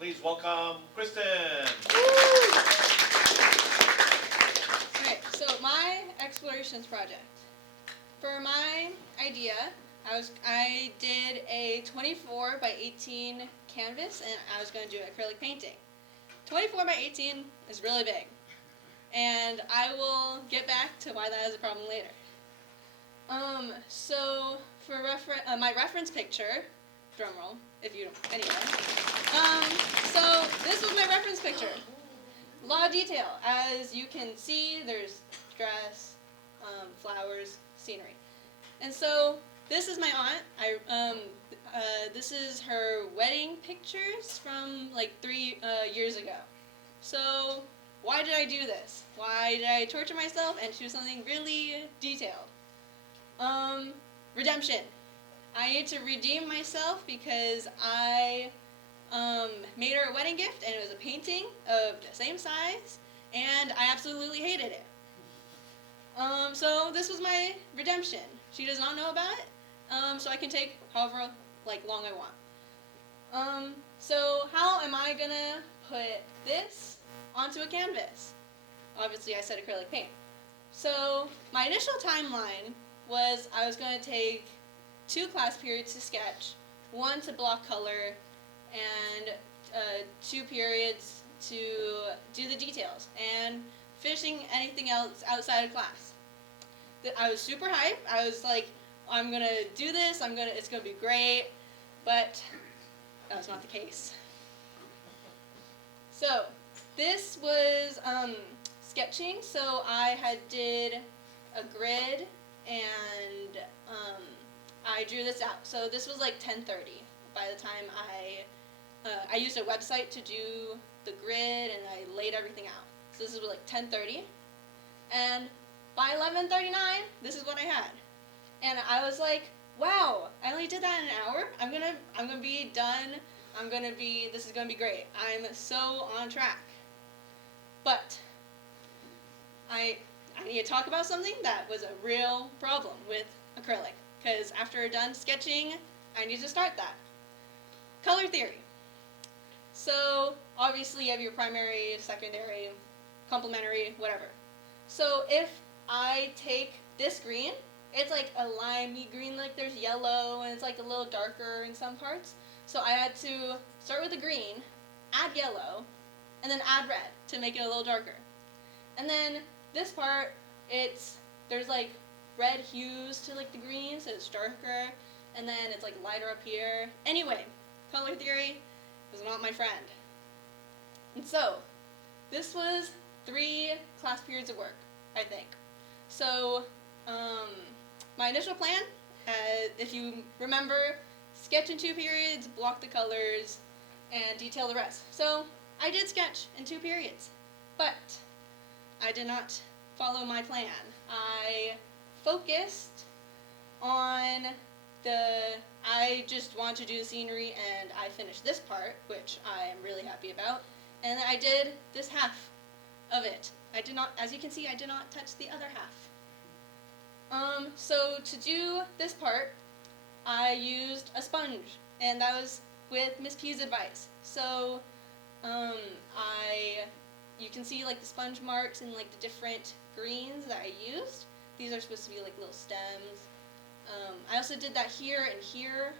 Please welcome Kristen. Alright, so my explorations project. For my idea, I did a 24 by 18 canvas, and I was going to do acrylic painting. 24 by 18 is really big, and I will get back to why that is a problem later. So for my reference picture, drum roll, if you don't, anyway. So this was my reference picture. A lot of detail. As you can see, there's dress, flowers, scenery. And so this is my aunt. This is her wedding pictures from like 3 years ago. So why did I do this? Why did I torture myself and choose something really detailed? Redemption. I need to redeem myself because I made her a wedding gift, and it was a painting of the same size, and I absolutely hated it. So this was my redemption. She does not know about it, so I can take however long I want. So how am I gonna put this onto a canvas? Obviously, I said acrylic paint. So my initial timeline was I was going to take 2 class periods to sketch, 1 to block color, and 2 periods to do the details, and finishing anything else outside of class. I was super hyped. I was like, I'm going to do this, it's going to be great, but that was not the case. So this was sketching, so I did a grid, and I drew this out. So this was like 10:30 by the time I used a website to do the grid, and I laid everything out. So this was like 10:30, and by 11:39, this is what I had. And I was like, wow, I only did that in an hour. I'm gonna be done. This is gonna be great. I'm so on track. But I need to talk about something that was a real problem with acrylic, because after we're done sketching, I need to start that. Color theory. So obviously you have your primary, secondary, complementary, whatever. So if I take this green, it's like a limey green, like there's yellow, and it's like a little darker in some parts. So I had to start with the green, add yellow, and then add red to make it a little darker. And then this part, there's like red hues to like the green, so it's darker, and then it's like lighter up here. Anyway, color theory was not my friend. And so, this was 3 class periods of work, I think. So, my initial plan, if you remember, sketch in 2 periods, block the colors, and detail the rest. So, I did sketch in 2 periods, but I did not follow my plan. I focused on I just wanted to do the scenery, and I finished this part, which I am really happy about, and I did this half of it. I did not, as you can see, I did not touch the other half. So to do this part, I used a sponge, and that was with Miss P's advice. So you can see like the sponge marks and like the different greens that I used. These are supposed to be like little stems. I also did that here and here.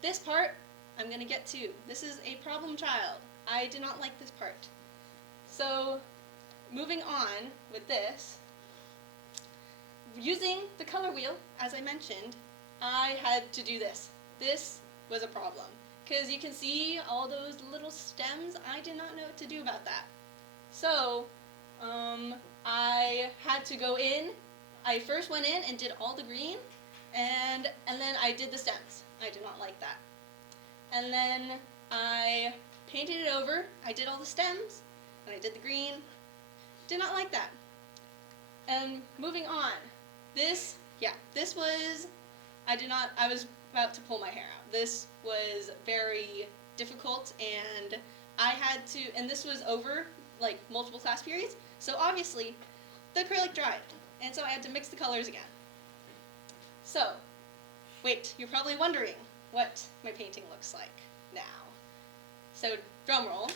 This part I'm going to get to. This is a problem child. I did not like this part. So moving on with this, using the color wheel, as I mentioned, I had to do this. This was a problem, because you can see all those little stems. I did not know what to do about that. So I had to go in. I first went in and did all the green, and then I did the stems. I did not like that. And then I painted it over. I did all the stems, and I did the green. Did not like that. And moving on, this was, I was about to pull my hair out. This was very difficult, and and this was over like multiple class periods, so obviously the acrylic dried, and so I had to mix the colors again. So, wait, you're probably wondering what my painting looks like now. So, drum roll.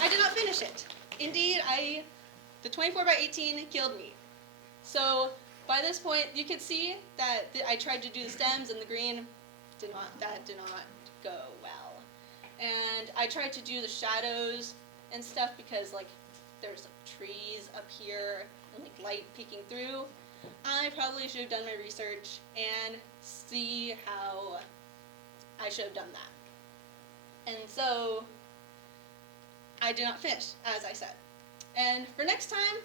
I did not finish it. Indeed, the 24 by 18 killed me. So, by this point, you could see that I tried to do the stems and the green. That did not go well. And I tried to do the shadows and stuff because, like, there's like, trees up here and like light peeking through. I probably should have done my research and see how I should have done that. And so I did not finish, as I said. And for next time,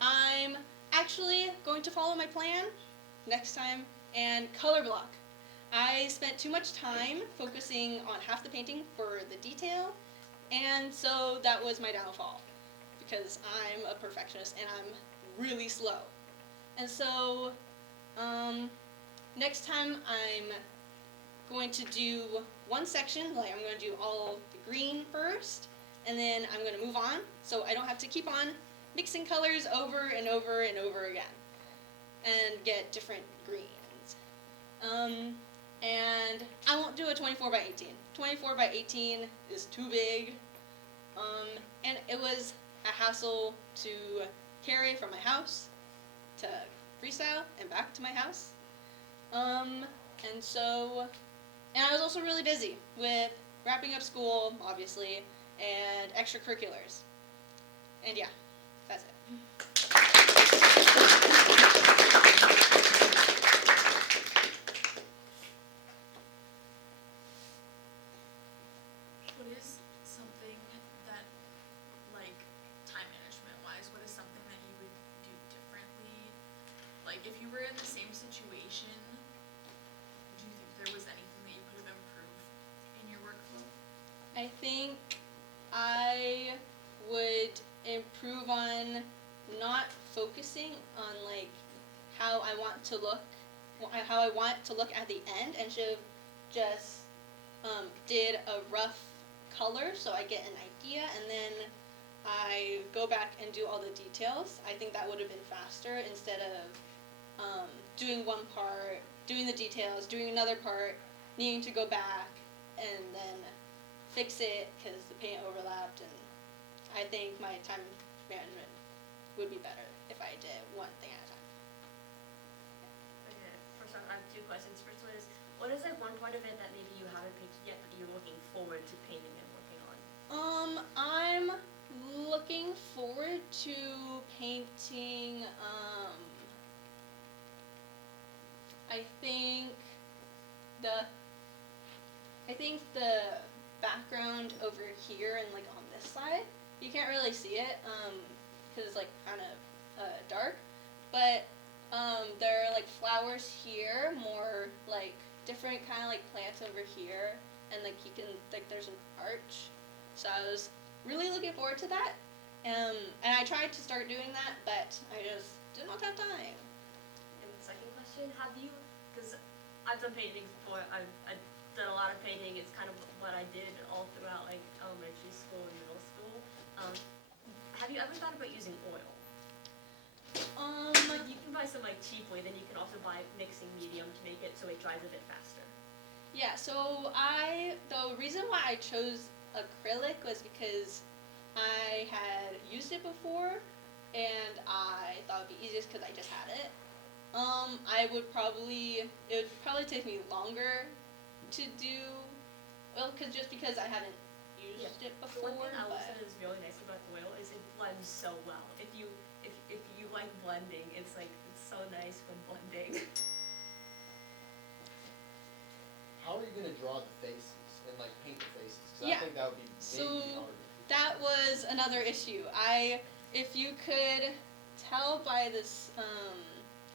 I'm actually going to follow my plan next time and color block. I spent too much time focusing on half the painting for the detail, and so that was my downfall, because I'm a perfectionist and I'm really slow. And so next time I'm going to do one section, like I'm going to do all of the green first, and then I'm going to move on, so I don't have to keep on mixing colors over and over and over again and get different greens. And I won't do a 24 by 18. 24 by 18 is too big, and it was a hassle to carry from my house to freestyle and back to my house. And I was also really busy with wrapping up school, obviously, and extracurriculars. And yeah, that's it. What is something that, like, time management-wise, what is something that you would do differently? Like, if you were in the same situation, do you think there was anything that you could have improved in your workflow? I think I would improve on not focusing on like how I want to look at the end, and should have just did a rough color so I get an idea, and then I go back and do all the details. I think that would have been faster instead of doing one part, doing the details, doing another part, needing to go back and then fix it because the paint overlapped. And I think my time management would be better if I did one thing at a time. Okay, first off, I have two questions. First one is, what is like one part of it that maybe you haven't painted yet but you're looking forward to painting and working on? I'm looking forward to painting, I think the background over here and like on this side, you can't really see it because it's like kind of dark, but there are like flowers here, more like different kind of like plants over here, and like you can, like there's an arch, so I was really looking forward to that, and I tried to start doing that, but I just did not have time. And the second question, have you, because I've done paintings before, I've done a lot of painting, it's kind of what I did all throughout like elementary school and middle school. Have you ever thought about using oil? Like you can buy some like cheaply, then you can also buy mixing medium to make it so it dries a bit faster. Yeah, so the reason why I chose acrylic was because I had used it before, and I thought it would be easiest because I just had it. It would probably take me longer to do oil, just because I haven't used it before. The one thing I will but say is really nice about oil is it blends so well. If you like blending, it's so nice when blending. How are you going to draw the faces and like paint the faces? Because Yeah. I think that would be maybe harder. that was another issue. If you could tell by this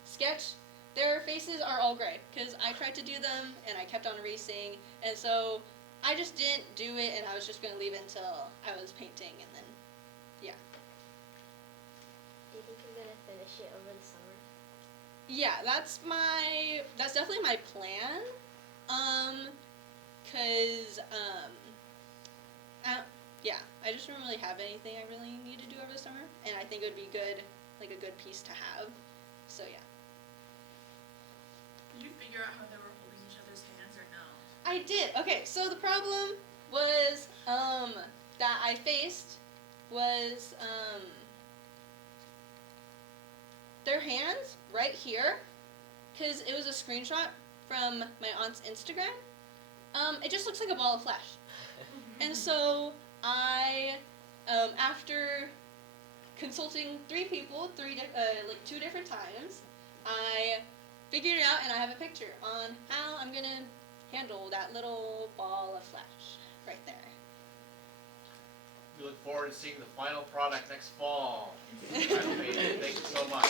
sketch, their faces are all gray because I tried to do them and I kept on erasing, and so I just didn't do it, and I was just going to leave it until I was painting, and then yeah. Do you think you're gonna finish it over the summer? Yeah, that's definitely my plan. I just don't really have anything I really need to do over the summer, and I think it would be good, like a good piece to have. So yeah. Did you figure out how they were holding each other's hands or no? I I did. Okay, so the problem was that I faced was their hands right here, because it was a screenshot from my aunt's Instagram. It just looks like a ball of flesh. And so I, after consulting 3 people, 2 different times, I figured it out, and I have a picture on how I'm gonna handle that little ball of flesh right there. We look forward to seeing the final product next fall. Thank you so much.